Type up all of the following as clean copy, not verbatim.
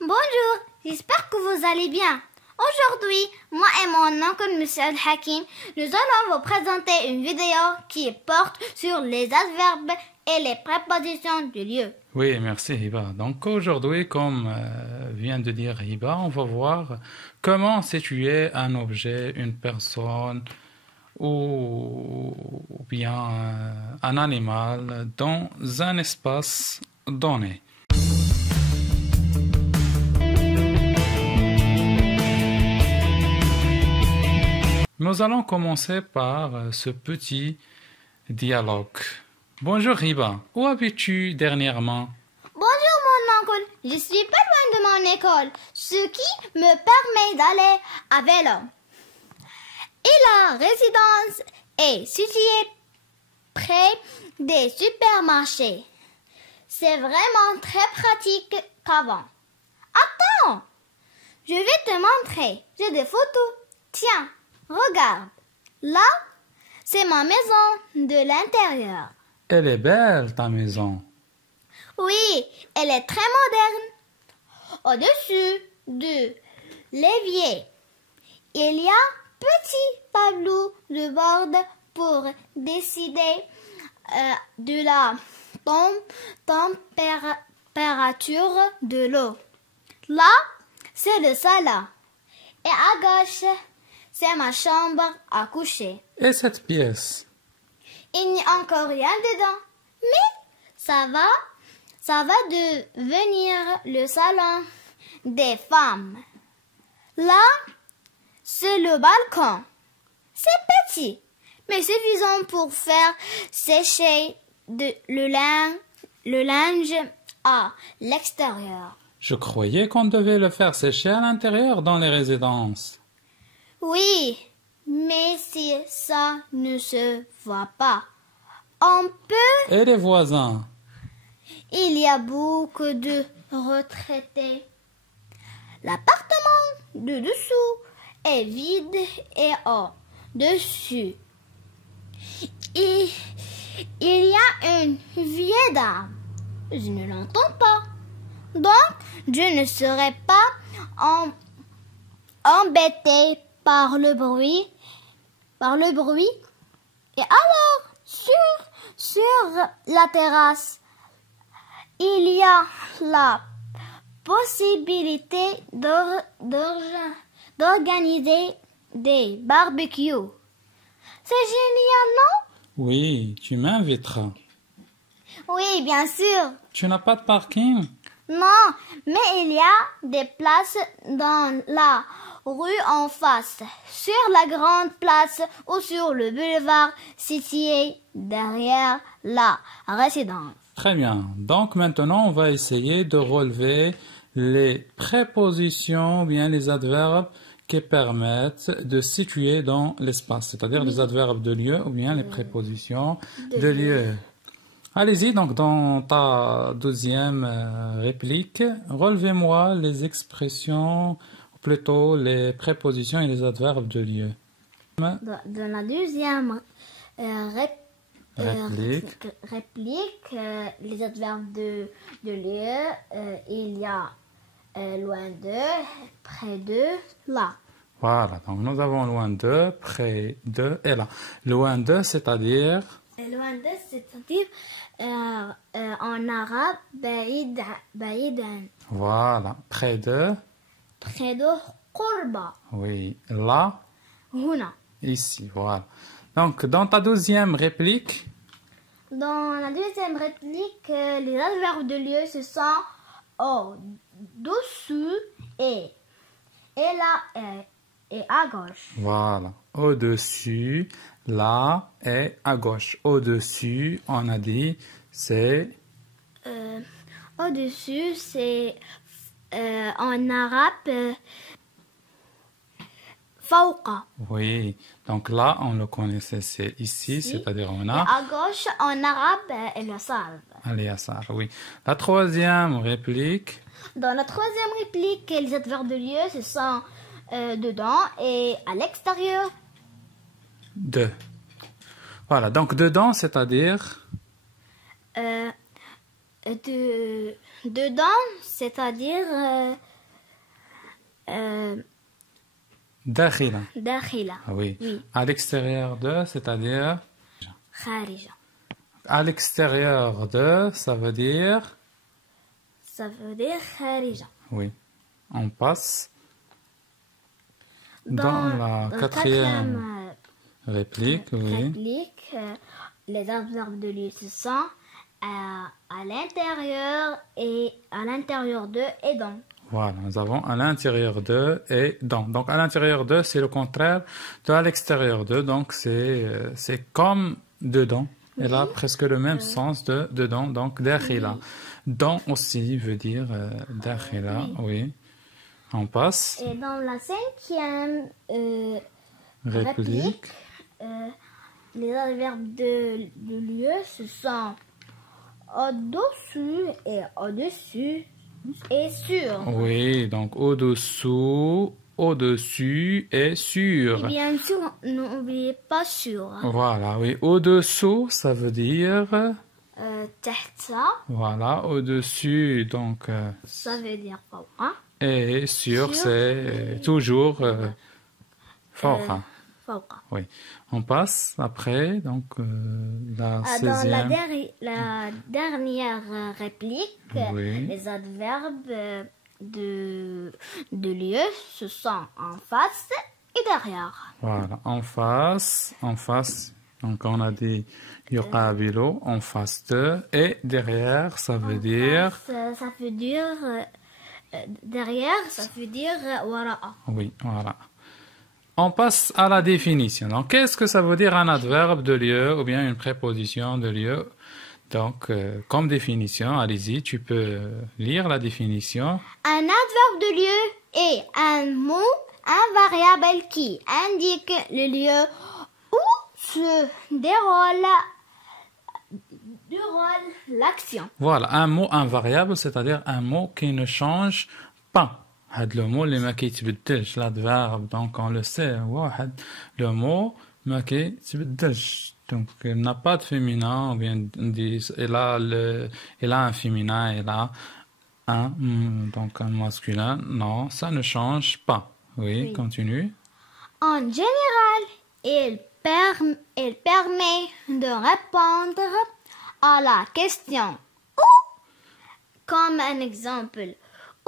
Bonjour, j'espère que vous allez bien. Aujourd'hui, moi et mon oncle Monsieur Al-Hakim, nous allons vous présenter une vidéo qui porte sur les adverbes et les prépositions du lieu. Oui, merci Hiba. Donc aujourd'hui, comme vient de dire Hiba, on va voir comment situer un objet, une personne ou bien un animal dans un espace donné. Nous allons commencer par ce petit dialogue. Bonjour Hiba, où habites-tu dernièrement? Bonjour mon oncle, je suis pas loin de mon école, ce qui me permet d'aller à vélo. Et la résidence est située près des supermarchés. C'est vraiment très pratique qu'avant. Attends, je vais te montrer. J'ai des photos. Tiens, regarde. Là, c'est ma maison de l'intérieur. Elle est belle ta maison. Oui, elle est très moderne. Au-dessus de l'évier, il y a petit tableau de bord pour décider de la température de l'eau. Là, c'est le salon. Et à gauche, c'est ma chambre à coucher. Et cette pièce? Il n'y a encore rien dedans. Mais ça va devenir le salon des femmes. Là, c'est le balcon. C'est petit, mais suffisant pour faire sécher le linge à l'extérieur. Je croyais qu'on devait le faire sécher à l'intérieur dans les résidences. Oui, mais si ça ne se voit pas, on peut... Et les voisins? Il y a beaucoup de retraités. L'appartement de dessous est vide et au-dessus, il y a une vieille dame. Je ne l'entends pas. Donc, je ne serai pas embêtée par le bruit. Et alors, sur la terrasse, il y a la possibilité d'organiser des barbecues. C'est génial, non? Oui, tu m'inviteras. Oui, bien sûr. Tu n'as pas de parking? Non, mais il y a des places dans la rue en face, sur la grande place ou sur le boulevard situé derrière la résidence. Très bien. Donc maintenant, on va essayer de relever les prépositions ou bien les adverbes qui permettent de situer dans l'espace, c'est-à-dire les adverbes de lieu ou bien les prépositions de lieu. Allez-y, donc dans ta deuxième réplique, relevez-moi les expressions, ou plutôt les prépositions et les adverbes de lieu. Dans la deuxième réplique, les adverbes de lieu, il y a loin de, près de, là. Voilà, donc nous avons loin de, près de et là. Loin de, c'est-à-dire... Loin de, c'est-à-dire en arabe, baïdan. Voilà, près de... Près de, qurba. Oui, là... Huna. Ici, voilà. Donc, dans ta deuxième réplique... Dans la deuxième réplique, les adverbes de lieu se sont au-dessus et là et à gauche. Voilà. Au-dessus, là et à gauche. Au-dessus, on a dit, c'est... Au-dessus, c'est en arabe fawqa. Oui. Donc là, on le connaissait, c'est ici, c'est-à-dire on Et a... à gauche, en arabe, le salve. Allez, à ça, oui. La troisième réplique... Dans la troisième réplique, les adverbes de lieu se sont dedans et à l'extérieur. De. Voilà, donc dedans, c'est-à-dire... dedans, c'est-à-dire داخلا. داخلة. Oui. Oui. À l'extérieur de, c'est-à-dire خارجة. à l'extérieur de, ça veut dire Ça veut dire خارجة. oui. On passe dans la quatrième réplique, oui. réplique, les adverbes de lieu se sont à l'intérieur et à l'intérieur de et dans. Voilà, nous avons à l'intérieur de et dans. Donc à l'intérieur de, c'est le contraire de à l'extérieur de. Donc c'est comme dedans. Elle a presque le même sens de dedans. Donc dakhila. Dans aussi veut dire dakhila, oui. On passe. Et dans la cinquième Réplique. les adverbes de lieu se sont au-dessus et au-dessus et sur. Oui, donc au-dessous, au-dessus et Et sur. bien sûr, n'oubliez pas sur. Voilà, oui. Au-dessous, ça veut dire, تحت, voilà, au-dessus, donc, ça veut dire فوق. et sur, Sur, c'est toujours fort. فوق. Oui. On passe après, donc, la Dans 16e. la dernière réplique, Oui. les adverbes de lieu se sont en face et derrière. Voilà, en face. Donc, on a dit yuqabilu, en face de, et derrière, ça veut dire, Ça veut dire derrière, ça veut dire wara'a. oui, voilà. On passe à la définition. Donc, qu'est-ce que ça veut dire un adverbe de lieu ou bien une préposition de lieu? Donc, comme définition, allez-y, tu peux lire la définition. Un adverbe de lieu est un mot invariable qui indique le lieu où se déroule l'action. Voilà, un mot invariable, c'est-à-dire un mot qui ne change pas. هاد le mot اللي ما كيتبدلش l'adverbe, donc on le sait, واحد le mot ما كيتبدلش. Donc il n'a pas de féminin, ou bien il a un féminin, il a donc un masculin. Non, ça ne change pas. Oui, continue. En général, il permet de répondre à la question où, comme un exemple,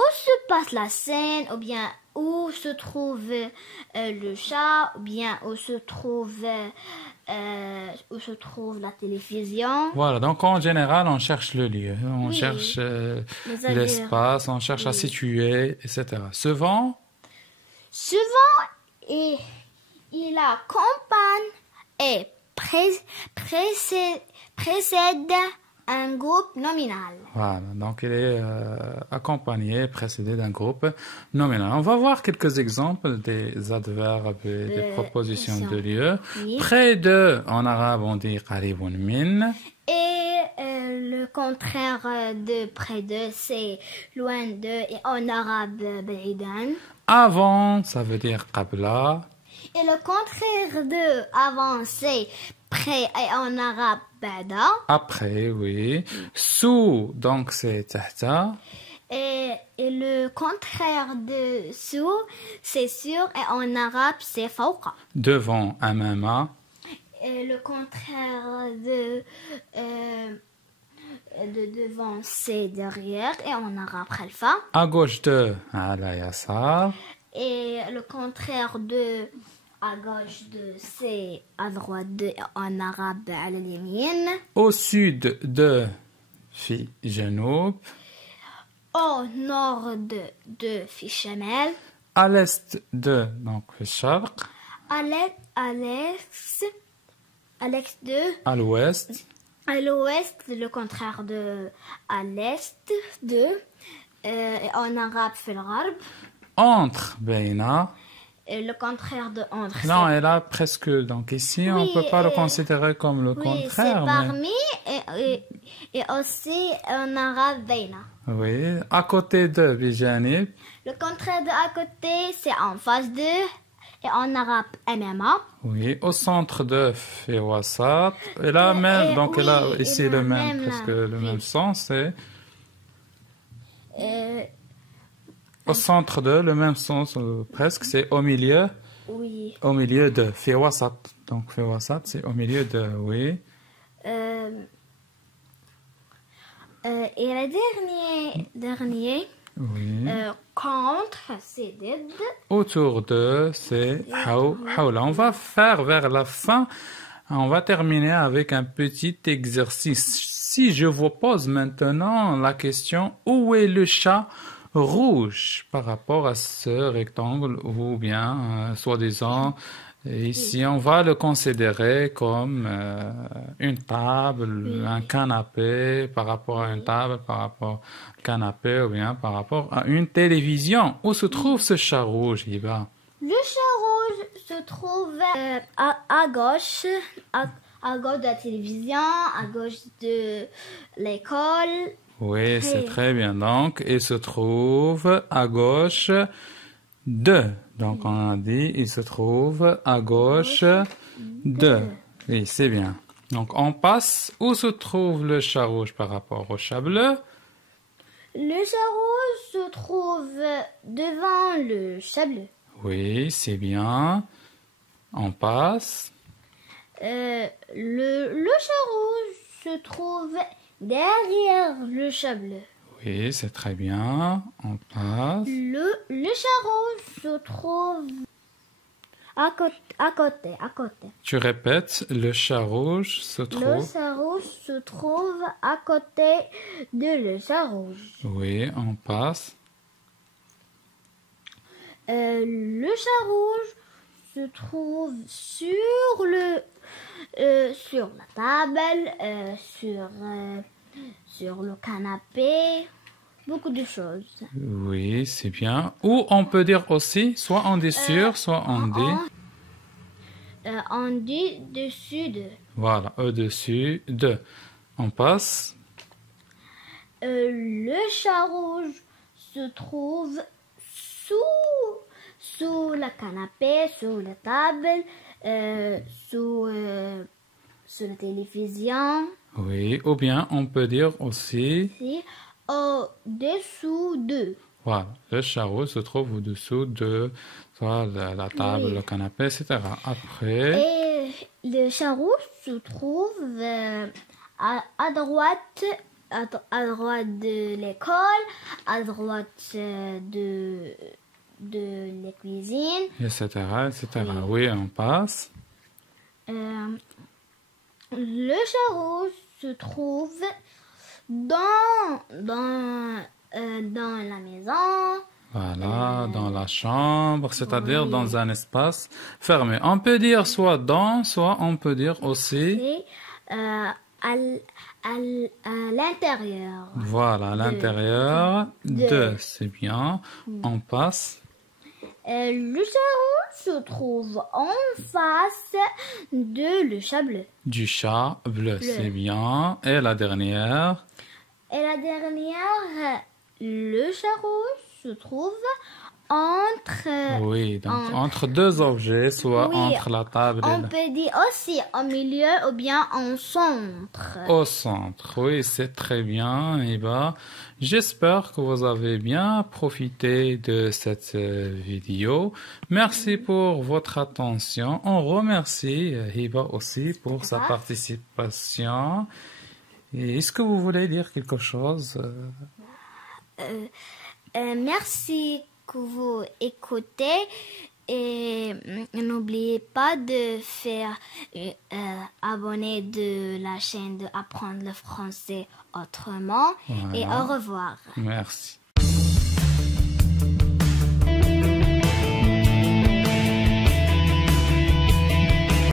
où se passe la scène, ou bien où se trouve le chat, ou bien où se trouve la télévision. Voilà, donc en général, on cherche le lieu, on Oui. cherche Les adverbes. l'espace, on cherche à situer, etc. Souvent, Il accompagne et précède un groupe nominal. voilà, donc il est accompagné, précédé d'un groupe nominal. On va voir quelques exemples des adverbes et des propositions de lieu. Oui. Près de, en arabe, on dit qaribun min. Et le contraire de près de, c'est loin de, et en arabe, ba'idan. Avant, ça veut dire qabla. Et le contraire de avant, c'est près, et en arabe, ba'da. Après, oui. Sous, donc c'est tahta. Et le contraire de sous, c'est sur, et en arabe, c'est fawqa. Devant, amama. Et le contraire de devant, c'est derrière, et en arabe, khalfa. À gauche de, ala yasar. Et le contraire de à gauche de, c'est à droite de, en arabe, al yamin. Au sud de, fi janoub. Au nord de fi shamal. À l'est de, donc fi sharq. À l'est de. À l'ouest. À l'ouest, le contraire de à l'est de, et en arabe, fil gharb. Entre, beina. Et le contraire de entre. Non, elle a presque. Donc ici, on ne peut pas le considérer comme le Oui, contraire. c'est mais- parmi et aussi en arabe, beina. Oui, à côté de, bijanib. Le contraire de à côté, c'est en face de, et en arabe, amama. Oui, au centre de, fi wasat. Et là, même, donc elle a oui, ici et le le même, même, presque là, le oui. même sens, c'est Au centre de, le même sens presque, c'est au milieu. Oui. Au milieu de. في وسط. Donc, في وسط, c'est au milieu de, oui. Et le dernier Oui. contre, c'est ضد. Autour de, c'est حول. On va faire vers la fin, on va terminer avec un petit exercice. Si je vous pose maintenant la question, où est le chat rouge par rapport à ce rectangle ou bien, soi-disant, ici, on va le considérer comme une table, un canapé par rapport à une table, par rapport au canapé ou bien par rapport à une télévision. Où se trouve ce chat rouge, Hiba? Le chat rouge se trouve à gauche, à gauche de la télévision, à gauche de l'école. Oui, c'est très bien. Donc, il se trouve à gauche de. Donc, on a dit, il se trouve à gauche de. Oui, c'est bien. Donc, on passe. Où se trouve le chat rouge par rapport au chat bleu? Le chat rouge se trouve devant le chat bleu. Oui, c'est bien. On passe. Le chat rouge se trouve derrière le chat bleu. Oui, c'est très bien. On passe. Le chat rouge se trouve à côté. Tu répètes, le chat rouge se Le trouve. chat rouge se trouve à côté de le chat rouge. Oui, on passe. Le chat rouge se trouve sur la table, sur le canapé, beaucoup de choses. Oui, c'est bien. Ou on peut dire aussi, soit on dit sur, soit on dit. On dit dessus de. Voilà, au-dessus de. On passe. Le chat rouge se trouve sous le canapé, sous la table, sous la télévision. Oui, ou bien on peut dire aussi. Au-dessous de. Voilà, le chat rouge se trouve au-dessous de soit la table, Oui. le canapé, etc. Après. Et le chat rouge se trouve à droite, à droite de l'école, à droite de la cuisine. Etc., etc. Oui, on passe. Le chat rouge se trouve dans la maison. Voilà, dans la chambre, c'est-à-dire dans un espace fermé. On peut dire soit dans, soit on peut dire aussi. Et à l'intérieur. Voilà, à l'intérieur de, c'est bien. On passe. Le chat rouge se trouve en face de le chat bleu. Du chat bleu, c'est bien. Et la dernière. Et la dernière, le chat rouge se trouve entre. Oui, donc entre deux objets, soit Oui, entre la table et on peut dire aussi au milieu ou bien en centre. au centre. Oui, c'est très bien, Hiba. J'espère que vous avez bien profité de cette vidéo. Merci pour votre attention. On remercie Hiba aussi pour sa participation. Et est-ce que vous voulez dire quelque chose? Merci que vous écoutez et n'oubliez pas de faire abonner de la chaîne de Apprendre le français autrement. Voilà. Et au revoir. Merci.